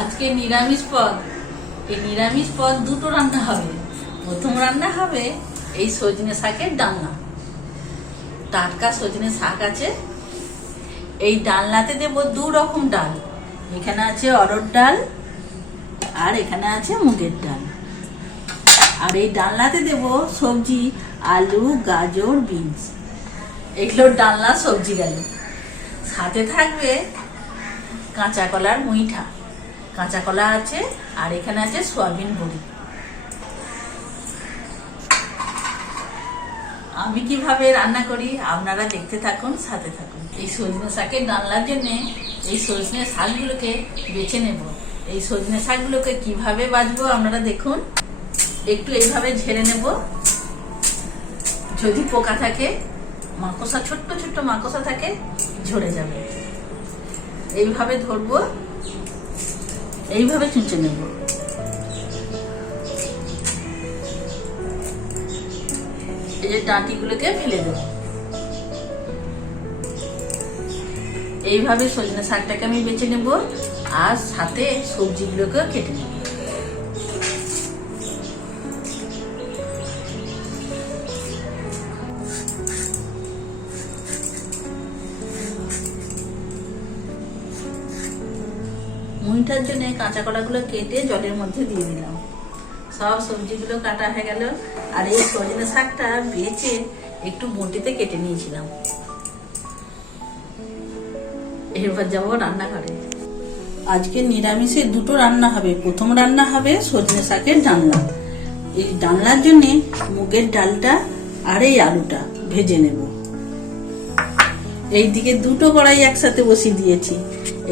আজকে নিরামিষ পদ। এই নিরামিষ পদ দুটো রান্না হবে। প্রথম রান্না হবে এই সজনে শাকের ডালনা। টাটকা সজনে শাক আছে। এই ডালনাতে দেব দু রকম ডাল। এখানে আছে অরহর ডাল আর এখানে আছে মুগের ডাল। আর এই ডালনাতে দেব সবজি আলু, গাজর, বিনস। এগুলো ডালনা সবজি গেল। সাথে থাকবে কাঁচা কলার মুইঠা। কাঁচা কলা আছে আর এখানে আছে সয়াবিন বড়ি। আমি কিভাবে রান্না করি আপনারা দেখতে থাকুন, সাথে থাকুন। এই সজনে শাকের ডালনার জন্য এই সজনে শাকগুলোকে বেছে নেব। এই সজনে শাকগুলোকে কিভাবে বাছবো আপনারা দেখুন। একটু এইভাবে ঝেড়ে নেব। যদি পোকা থাকে, মাকড়সা, ছোট্ট ছোট্ট মাকড়সা থাকে, ঝরে যাবে। এইভাবে ধরবো, এইভাবে চুঁচে নেব। এই যে ডাঁটিগুলোকে ফেলে দেব। এইভাবে সজনে শাকটাকে আমি বেছে নেব আর সাথে সবজিগুলোকে কেটে নেব। মুইটার জন্য কাঁচা কলাগুলো কেটে জলের মধ্যে দিয়ে দিলাম। সব সবজিগুলো কাটা হয়ে গেল। আর এই সজনে শাকটা বেছে একটু বটিতে কেটে নিয়েছিলাম। এরপর যাবো রান্নাঘরে। আজকে নিরামিষে দুটো রান্না হবে। প্রথম রান্না হবে সজনে শাকের ডালনা। এই ডালনার জন্য মুগের ডালটা আর এই আলুটা ভেজে নেব। এইদিকে দুটো কড়াই একসাথে বসিয়ে দিয়েছি।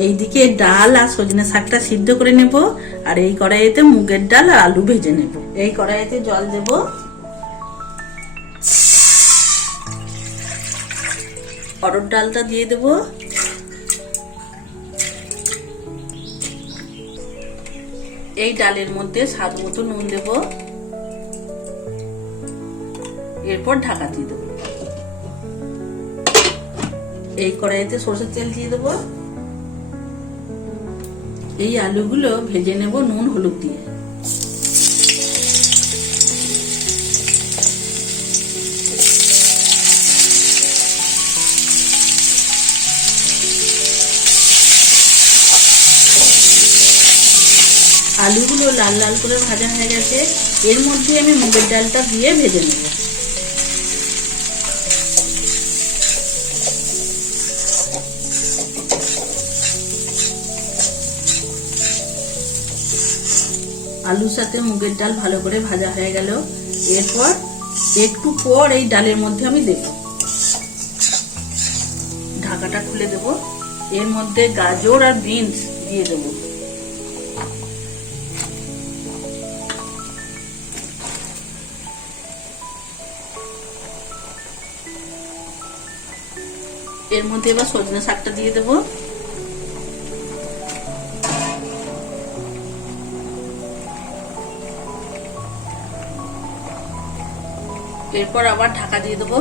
এইদিকে ডাল আর সজনে শাকটা সিদ্ধ করে নেব আর এই কড়াইতে মুগের ডাল আর আলু ভেজে নেব। এই কড়াইতে জল দেব। অরহর ডালটা দিয়ে দেব। এই ডালের মধ্যে স্বাদ মতো নুন দেব। এরপর ঢাকা দিয়ে দেব। এই কড়াইতে সরষের তেল দিয়ে দেব। এই আলুগুলো ভেজে নেব নুন হলুদ দিয়ে। আলুগুলো লাল লাল করে ভাজা হয়ে গেছে। এর মধ্যে আমি মুগের ডালটা দিয়ে ভেজে নেব। আলুর সাথে মুগের ডাল ভালো করে ভাজা হয়ে গেল। এরপর একটু পর এই ডালের মধ্যে আমি দেব। ঢাকাটা খুলে দেব। এর মধ্যে গাজর আর বিনস দিয়ে দেব। এর মধ্যে এবার সজনে শাকটা দিয়ে দেব। এরপর আবার ঢাকা দিয়ে দেবো।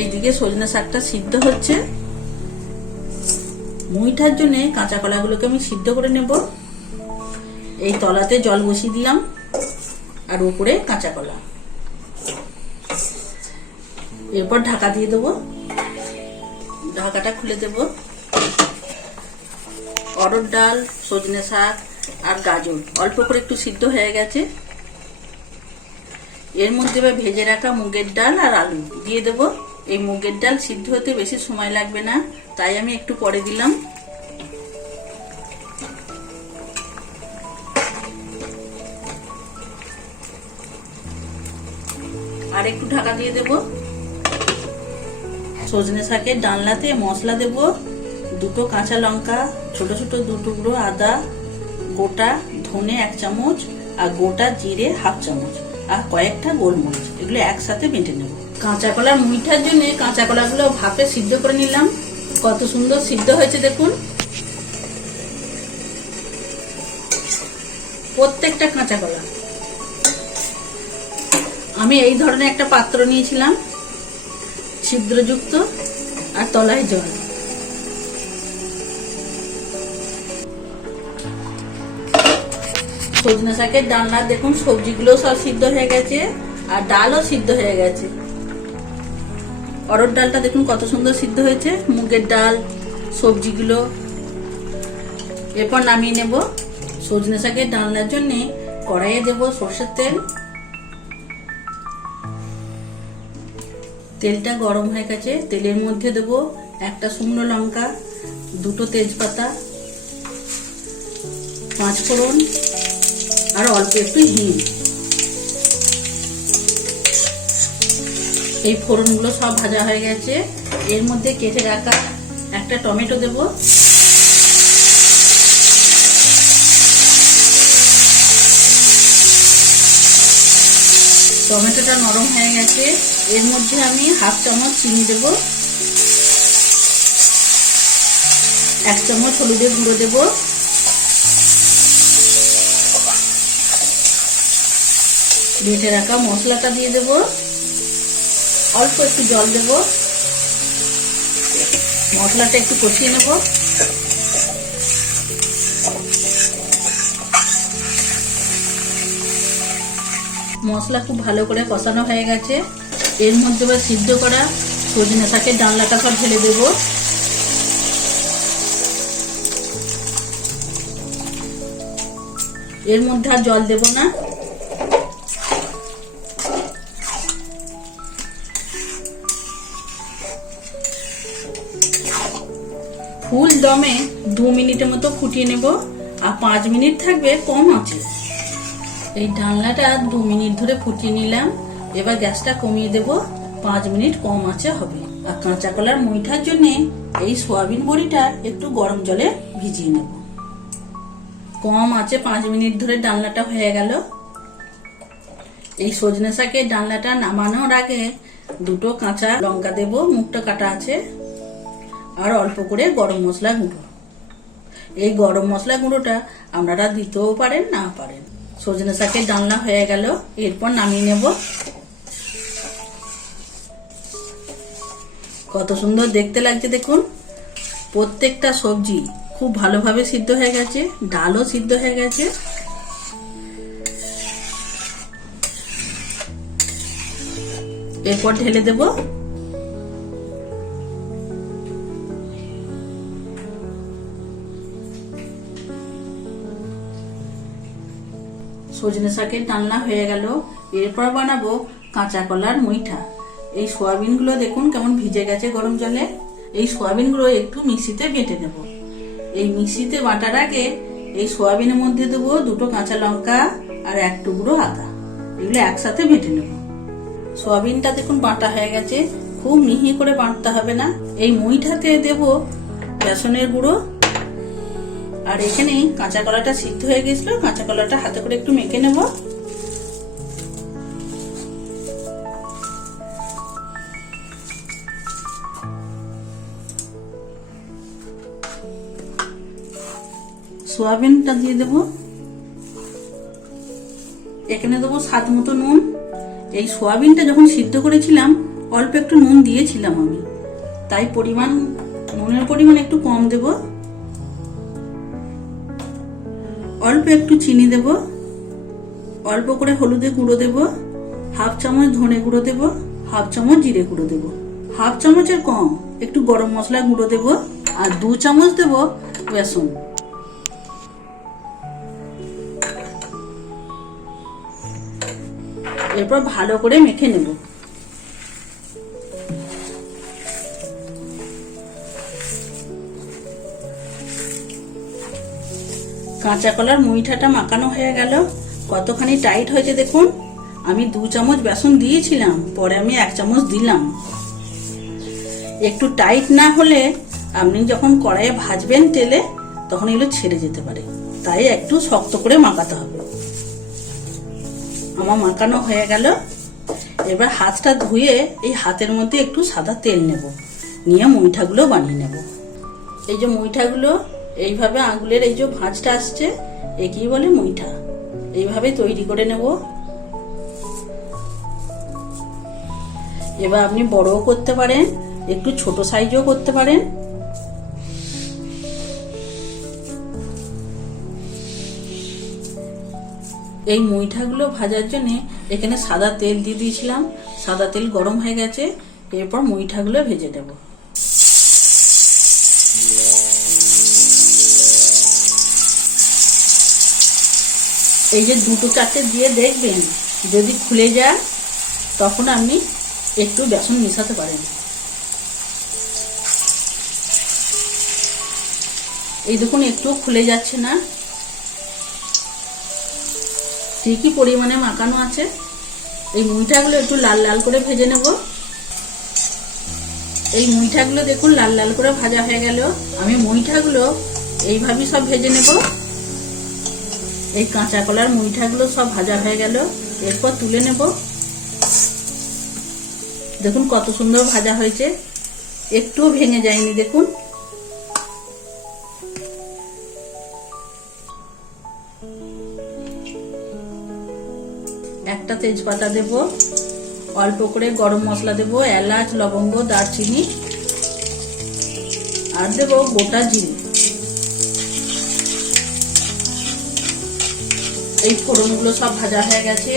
এইদিকে সজনে শাকটা সিদ্ধ হচ্ছে। মুইঠার জন্য কাঁচা কলাগুলোকে আমি সিদ্ধ করে নেব। এই তলাতে জল বসিয়ে দিলাম আর উপরে কাঁচা কলা। এরপর ঢাকা দিয়ে দেবো। ঢাকাটা খুলে দেব। অরহর ডাল, সজনে শাক আর গাজর অল্প করে একটু সিদ্ধ হয়ে গেছে। এর মধ্যে ভেজে রাখা মুগের ডাল আর আলু দিয়ে দেব। এই মুগের ডাল সিদ্ধ হতে বেশি সময় লাগবে না, তাই আমি একটু পরে দিলাম। আর একটু ঢাকা দিয়ে দেব। সজনে শাকের ডালনাতে মশলা দেব। দুটো কাঁচা লঙ্কা, ছোট ছোট দু টুকরো আদা, গোটা ধনে 1 চামচ আর গোটা জিরে 1/2 চামচ আর কয়েকটা গোলমরিচ, এগুলো একসাথে বেটে নেব। কাঁচা কলার মুইঠার জন্য কাঁচা কলাগুলো ভাপে সিদ্ধ করে নিলাম। কত সুন্দর সিদ্ধ হয়েছে দেখুন। প্রত্যেকটা কাঁচা কলা। আমি এই ধরনের একটা পাত্র নিয়েছিলাম, ছিদ্রযুক্ত আর তলায় জল। সজনে শাকের ডালনা দেখুন সবজিগুলো সব সিদ্ধ হয়ে গেছে আর ডালও সিদ্ধ হয়ে গেছে। অরহর ডালটা দেখুন কত সুন্দর সিদ্ধ হয়েছে, মুগের ডাল, সবজিগুলো। এরপর নামিয়ে নেব। সজনে শাকের ডালনার জন্য কড়াইয়ে দেব সরষের তেল। তেলটা গরম হয়ে গেছে, তেলের মধ্যে দেব একটা শুকনো লঙ্কা, দুটো তেজপাতা, 5 ফোড়ন আর অল্প একটু হিং। এই ফোড়নগুলো সব ভাজা হয়ে গেছে। এর মধ্যে কেটে রাখা একটা টমেটো দেব। টমেটোটা নরম হয়ে গেছে, এর মধ্যে আমি 1/2 চামচ চিনি দেব, 1 চামচ হলুদের গুঁড়ো দেব, বেটে রাখা মশলাটা দিয়ে দেব, অল্প একটু জল দেব, মশলাটা একটু কষিয়ে নেব। মশলা খুব ভালো করে কষানো হয়ে গেছে। এর মধ্যে এবার সিদ্ধ করা সজনে শাকের ডালনাটা সব ঢেলে দেব। এর মধ্যে আর জল দেব না। ফুল দমে 2 মিনিটের মতো ফুটিয়ে নেব আর 5 মিনিট থাকবে কম আঁচে। এই ডালনাটা 2 মিনিট ধরে ফুটিয়ে নিলাম। এবার গ্যাসটা কমিয়ে দেব, 5 মিনিট কম আঁচে হবে। আর কাঁচা কলার মুইঠার জন্য এই সয়াবিন বড়িটা একটু গরম জলে ভিজিয়ে নেব। কম আঁচে 5 মিনিট ধরে ডালনাটা হয়ে গেল। এই সজনে শাকের ডালনাটা নামানোর আগে 2টো কাঁচা লঙ্কা দেব, মুখটা কাটা আছে, আর অল্প করে গরম মশলা গুঁড়ো। এই গরম মশলা গুঁড়োটা আপনারা দিতেও পারেন, না পারেন। সজনে শাকের ডালনা হয়ে গেল, এরপর নামিয়ে নেব। কত সুন্দর দেখতে লাগছে দেখুন। প্রত্যেকটা সবজি খুব ভালোভাবে সিদ্ধ হয়ে গেছে, ডালও সিদ্ধ হয়ে গেছে। এরপর ঢেলে দেব। সজনে শাকের ডালনা হয়ে গেল। এরপর বানাবো কাঁচা কলার মুইঠা। এই সয়াবিন গুলো দেখুন কেমন ভিজে গেছে গরম জলে। এই সয়াবিন গুলো একটু মিক্সিতে বেটে নেব। এই মিক্সিতে বাটার আগে এই সয়াবিনের মধ্যে দেবো 2টো কাঁচা লঙ্কা আর 1 টুকরো আদা। এগুলো একসাথে বেটে নেব। সয়াবিনটা দেখুন বাটা হয়ে গেছে, খুব মিহি করে বাটতে হবে না। এই মুইঠাতে দেব বেসনের গুঁড়ো। আর এখানে কাঁচা কলাটা সিদ্ধ হয়ে গেছিল, কাঁচা কলাটা হাতে করে একটু মেখে নেব। সোয়াবিনটা দিয়ে দেব। এখানে দেবো স্বাদ মতো নুন। এই সোয়াবিনটা যখন সিদ্ধ করেছিলাম অল্প একটু নুন দিয়েছিলাম আমি, তাই নুনের পরিমাণ একটু কম দেব। অল্প একটু চিনি দেব, অল্প করে হলুদের গুঁড়ো দেব, 1/2 চামচ ধনে গুঁড়ো দেব, 1/2 চামচ জিরে গুঁড়ো দেব, 1/2 চামচের কম একটু গরম মশলা গুঁড়ো দেব, আর 2 চামচ দেব বেসন। এরপর ভালো করে মেখে নেব। কাঁচা কলার মুইঠাটা মাখানো হয়ে গেল। কতখানি টাইট হয়েছে দেখুন। আমি 2 চামচ বেসন দিয়েছিলাম, পরে আমি 1 চামচ দিলাম। একটু টাইট না হলে আপনি যখন কড়াইয়ে ভাজবেন তেলে, তখন এগুলো ছেড়ে যেতে পারে, তাই একটু শক্ত করে মাখাতে হবে। আমার মাখানো হয়ে গেল। এবার হাতটা ধুয়ে এই হাতের মধ্যে একটু সাদা তেল নেব, নিয়ে মুইঠাগুলো বানিয়ে নেব। এই যে মুইঠাগুলো এইভাবে আঙুলের এই যে ভাঁজটা আসছে, একেই বলে মুইঠা। এইভাবে তৈরি করে নেব। এবার আপনি বড়ও করতে পারেন, একটু ছোট সাইজও করতে পারেন। এই মুইঠাগুলো ভাজার জন্য এখানে সাদা তেল দিয়ে দিয়েছিলাম, সাদা তেল গরম হয়ে গেছে। এরপর মুইঠাগুলো ভেজে নেব। এই যে 2-4টে দিয়ে দেখবেন, যদি খুলে যায় তখন আপনি একটু বেসন মেশাতে পারেন। এই দেখুন একটু খুলে যাচ্ছে না, ঠিকই পরিমাণে মাখানো আছে। এই মুইঠাগুলো একটু লাল লাল করে ভেজে নেব। এই মুইঠাগুলো দেখুন লাল লাল করে ভাজা হয়ে গেল। আমি মুইঠাগুলো এইভাবেই সব ভেজে নেব। এই কাঁচা কলার মুইঠাগুলো সব ভাজা হয়ে গেল, এরপর তুলে নেব। দেখুন কত সুন্দর ভাজা হয়েছে, একটুও ভেঙে যায়নি। দেখুন একটা তেজপাতা দেব, অল্প করে গরম মশলা দেব, এলাচ, লবঙ্গ, দারচিনি, আর দেব গোটা জিরে। এই ফোড়নগুলো সব ভাজা হয়ে গেছে।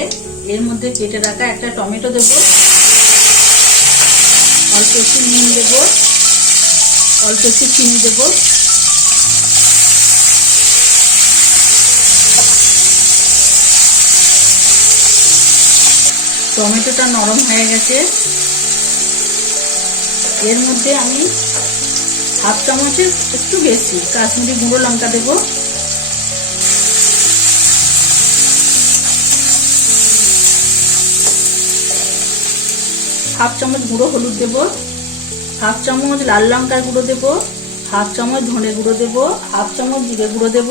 এর মধ্যে কেটে রাখা একটা টমেটো দেব, অল্প একটু নুন দেব, অল্প একটু চিনি দেব। টমেটোটা নরম হয়ে গেছে। এর মধ্যে আমি 1/2 চামচের একটু বেশি কাশ্মীরি গুঁড়ো লঙ্কা দেব, হাফ চামচ গুঁড়ো হলুদ দেব, 1/2 চামচ লাল লঙ্কার গুঁড়ো দেব, 1/2 চামচ ধনে গুঁড়ো দেব, 1/2 চামচ জিরে গুঁড়ো দেব,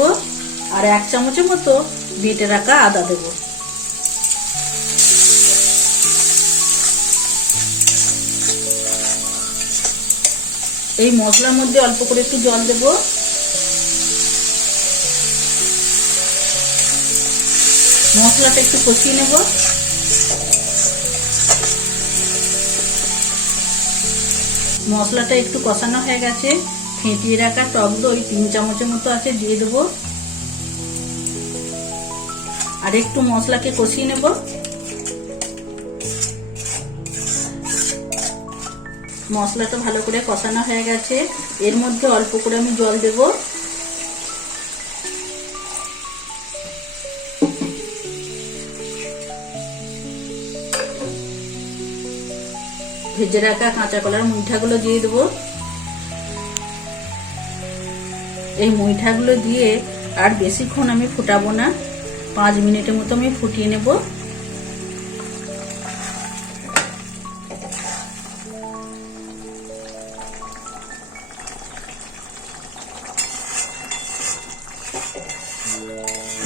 আর 1 চামচের মতো বেটে রাখা আদা দেব। এই মশলার মধ্যে অল্প করে একটু জল দেব। মশলাটা একটু কষিয়ে নেব। মশলাটা একটু কষানো হয়ে গেছে। ফেটিয়ে রাখা টক দই 3 চামচের মতো আছে, দিয়ে দেব। আর একটু মশলাকে কষিয়ে নেব। মশলাটা ভালো করে কষানো হয়ে গেছে। এর মধ্যে অল্প করে আমি জল দেব। ভেজে রাখা কাঁচা কলার মুইঠাগুলো দিয়ে দেব। এই মুইঠাগুলো দিয়ে আর বেশিক্ষণ আমি ফুটাবো না, 5 মিনিটের মতো আমি ফুটিয়ে নেব।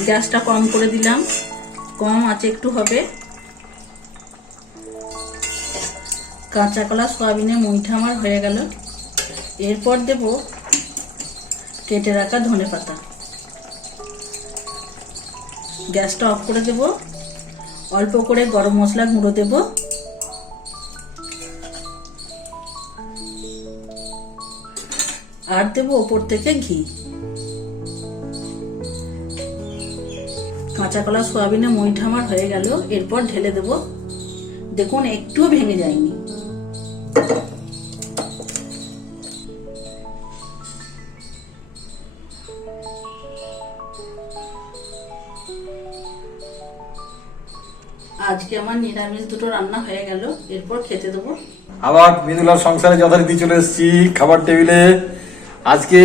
গ্যাসটা কম করে দিলাম, কম আছে একটু হবে। কাঁচা কলা সয়াবিনের মুইঠা আমার হয়ে গেল। এরপর দেব কেটে রাখা ধনে পাতা। গ্যাসটা অফ করে দেব। অল্প করে গরম মশলা গুঁড়ো দেব, আর দেব ওপর থেকে ঘি। কাঁচা কলা সয়াবিনের মুইঠা আমার হয়ে গেল। এরপর ঢেলে দেব। দেখুন একটুও ভেঙে যায়নি। আজকে আমার নিরামিষ দুটো রান্না হয়ে গেল। এরপর খেতে দেবো। আবার মৃদুলার সংসারে যথারীতি চলে এসেছি খাবার টেবিলে। আজকে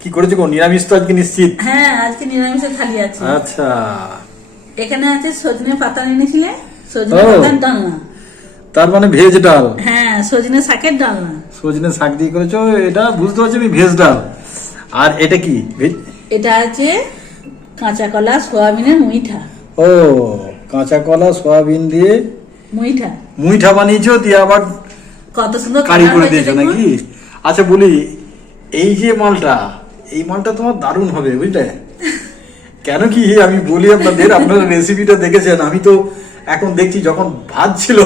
কি করেছো গো? নিরামিষ তো আজকে নিশ্চিত? হ্যাঁ, আজকে নিরামিষের থালি আছে। আচ্ছা, এখানে আছে সজনে পাতা এনেছিলে, সজনে পাতার ডালনা। তার মানে ভেজ ডাল? হ্যাঁ, সজনে শাকের ডালনা। সজনে শাক দিয়ে করেছো, এটা বুঝতে পারছি আমি ভেজ ডাল। আর এটা কি? এটা আছে কাঁচা কলা সয়াবিনের মুইঠা। ও, কাঁচা কলা সয়াবিন দিয়ে মুইঠা বানিয়েছো, দিয়ে আবার কত সুন্দর কারি করে দিয়েছো নাকি? আচ্ছা বলি, এই যে মালটা, এই মালটা তোমার দারুণ হবে বুঝলে। কেন কি আমি বলি আপনাদের, আপনারা রেসিপিটা দেখেছেন। আমি তো এখন দেখছি যখন ভাত ছিল,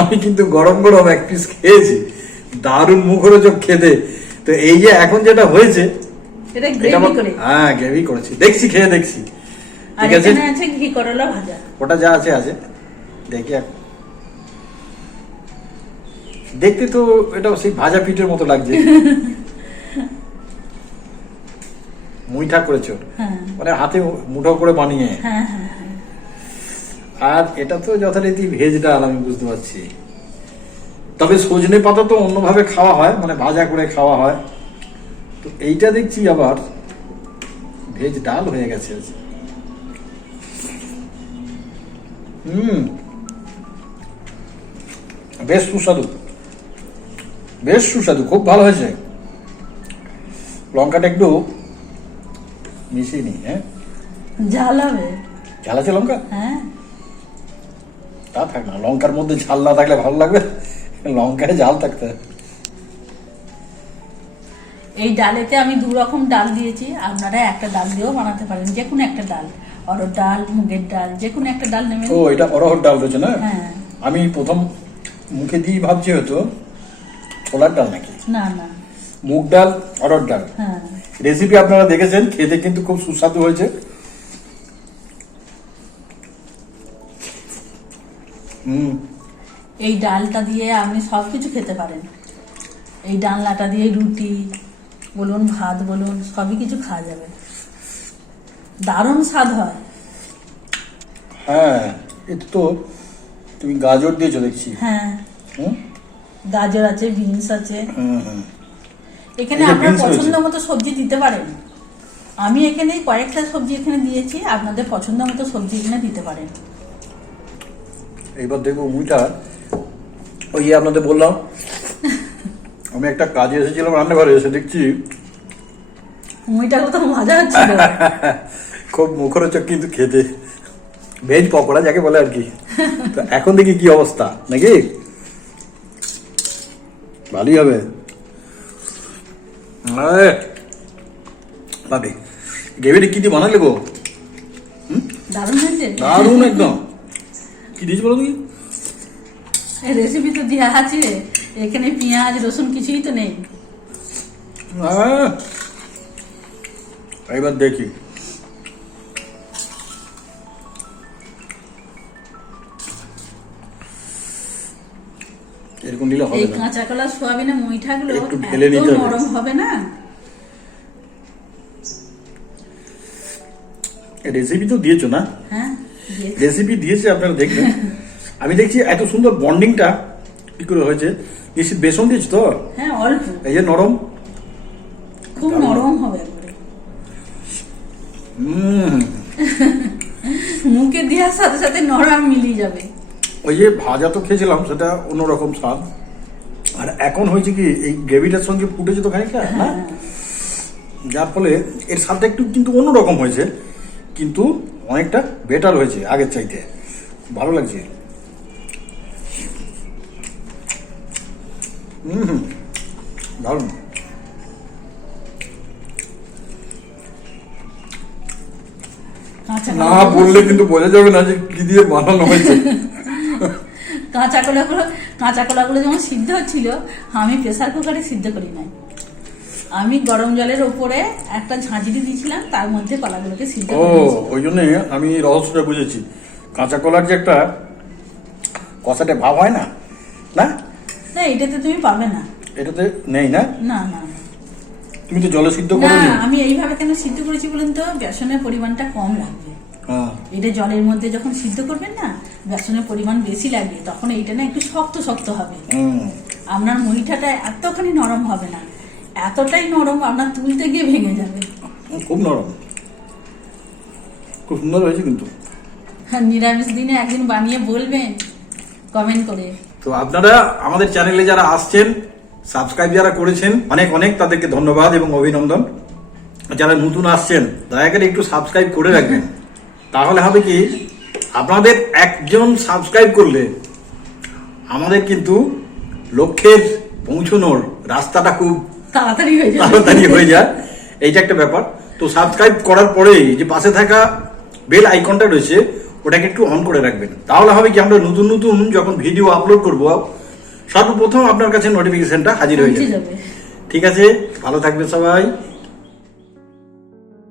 আমি কিন্তু গরম গরম 1 পিস খেয়েছি, দারুণ মুখরোচক খেতে। তো এই যে এখন যেটা হয়েছে, এটা গ্রেভি করে, হ্যাঁ গ্রেভি করেছি, দেখছি খেয়ে দেখছি। আর ঠিক আছে এখানে আছে ঘি করলা ভাজা। ওটা যা আছে আছে দেখি দেখতে তো এটা সেই ভাজা পিঠের মতো লাগছে। মুইঠা করেছো হ্যাঁ মানে হাতে মুঠো করে বানিয়ে। হ্যাঁ হ্যাঁ হ্যাঁ। আর এটা তো যথারীতি ভেজ ডাল, আমি বুঝতে পারছি। তবে সজনে পাতা তো অন্যভাবে খাওয়া হয়, মানে ভাজা করে খাওয়া হয়। তো এইটা দেখছি আবার ভেজ ডাল হয়ে গেছে। বেশ সুস্বাদু, বেশ সুস্বাদু, খুব ভালো হয়েছে। লঙ্কাটা একটু মিশিয়ে নি। হ্যাঁ ঝাল হবে। ঝাল আছে লঙ্কা? হ্যাঁ তা থাক না, লঙ্কার মধ্যে ঝাল না থাকলে ভালো লাগবে, লঙ্কায় ঝাল থাকতে হয়। এই ডালেতে আমি 2 রকম ডাল দিয়েছি, আপনারা একটা ডাল দিয়েও বানাতে পারেন, যে কোনো একটা ডাল, অরহর ডাল, মুগের ডাল, যে কোনো একটা ডাল নেবেন। ও এটা অরহর ডাল রয়েছে না? হ্যাঁ। আমি প্রথম মুখে দিয়ে ভাবছি হয়তো ছোলার ডাল নাকি। না না, মুগ ডাল, অরহর ডাল। হ্যাঁ রেসিপি আপনারা দেখেছেন, খেতে কিন্তু খুব সুস্বাদু হয়েছে। এই ডালটা দিয়ে আপনি সবকিছু খেতে পারেন। এই ডালনাটা দিয়ে রুটি বলুন, ভাত বলুন, সবই কিছু খাওয়া যাবে, দারুণ স্বাদ হয়। হ্যাঁ এটা তো তুমি গাজর দিয়েছো দেখছি। হ্যাঁ হুম? গাজর আছে, বিনস আছে, হুম। এখানে এই যে আপনার beans পছন্দ রয়েছে। মতো সবজি দিতে পারেন। আমি এখানে কয়েকটা সবজি এখানে দিয়েছি, আপনাদের পছন্দ মতো সবজি এখানে দিতে পারেন। এইবার দেখবো মুইটা, ওই যে আপনাদের বললাম আমি একটা কাজে এসেছিলাম রান্নাঘরে, এসে দেখছি মুইটা কত মজা হচ্ছিল। খুব মুখরোচক কিন্তু খেতে, ভেজ পকোড়া যাকে বলে আর কি। তো এখন দেখি কি অবস্থা, নাকি ভালোই হবে। বাবরে গ্রেভিটা কি দিয়ে বানালে গো? দারুণ হয়েছে। দারুণ একদম। কি দিয়েছি বলো তুমি? এই রেসিপি তো দেওয়া আছে, এখানে পেঁয়াজ রসুন কিছুই তো নেই। এবার দেখি এরকম নিলে হবে এই না। কাঁচা কলা সোয়াবিনে মুইঠাগুলো একটু ঢেলে এত নিতে হবে। নরম হবে না। রেসিপি তো দিয়েছো না? হ্যাঁ দিয়েছি। রেসিপি দিয়েছে, আপনারা দেখবেন। আমি দেখছি এত সুন্দর বন্ডিংটা কি করে হয়েছে। নিশ্চিত বেসন দিয়েছি তো, হ্যাঁ অল্প, এই যে নরম, খুব দারুণ। নরম হবে একবারে। হুম। মুখে দেওয়ার সাথে সাথে নরম মিলিয়ে যাবে। ওই যে ভাজা তো খেয়েছিলাম, সেটা অন্যরকম স্বাদ। আর এখন হয়েছে কি, এই গ্রেভিটার সঙ্গে ফুটেছে তো খানিকটা না, হ্যাঁ যার ফলে এর স্বাদটা একটু কিন্তু অন্যরকম হয়েছে, কিন্তু অনেকটা বেটার হয়েছে আগের চাইতে। ভালো লাগছে। দারুণ। কাঁচা না কলাগুলো- বললে কিন্তু বোঝা যাবে না যে কি দিয়ে বানানো হয়েছে। কাঁচা কলাগুলো যেমন সিদ্ধ হচ্ছিল, আমি প্রেসার কুকারে সিদ্ধ করি নাই, আমি গরম জলের ওপরে একটা ঝাঁঝরি দিয়েছিলাম, তার মধ্যে কলাগুলোকে সিদ্ধ ও করে দিয়েছি। ওই জন্য আমি রহস্যটা বুঝেছি। কাঁচা কলার যে একটা কষাটে ভাব হয় না, না না এটাতে তুমি পাবে না। এটাতে নেই না? না না না। তুমি তো জলে সিদ্ধ না, করোনি। আমি এইভাবে কেন সিদ্ধ করেছি বলুন তো, বেসনের পরিমাণটা কম লাগবে। হ্যাঁ। এটা জলের মধ্যে যখন সিদ্ধ করবেন না, বেসনের পরিমাণ বেশি লাগবে, তখন এইটা না একটু শক্ত শক্ত হবে। হুম। আপনার মুড়িঠাটা এতখানি নরম হবে না, এতটাই নরম আপনার তুলতে গিয়ে ভেঙে যাবে। খুব নরম, খুব সুন্দর হয়েছে কিন্তু। আর নিরামিষ দিনে একদিন বানিয়ে বলবেন কমেন্ট করে। তো আপনারা আমাদের চ্যানেলে যারা আসছেন, সাবস্ক্রাইব যারা করেছেন, অনেক অনেক তাদেরকে ধন্যবাদ এবং অভিনন্দন। যারা নতুন আসছেন দয়া করে একটু সাবস্ক্রাইব করে রাখবেন, তাহলে হবে কি, আপনাদের একজন সাবস্ক্রাইব করলে আমাদের কিন্তু লক্ষ্যের পৌঁছানোর রাস্তাটা খুব তাড়াতাড়ি হয়ে যাবে। তাড়াতাড়ি হয়ে যায়। এইটা একটা ব্যাপার। তো সাবস্ক্রাইব করার পরেই যে পাশে থাকা বেল আইকনটা রয়েছে, ওটাকে একটু অন করে রাখবেন, তাহলে হবে কি, আমরা নতুন নতুন যখন ভিডিও আপলোড করব, সর্বপ্রথম আপনার কাছে নোটিফিকেশনটা হাজির হয়ে পৌঁছে যাবে। যাবে। ঠিক আছে, ভালো থাকবে সবাই।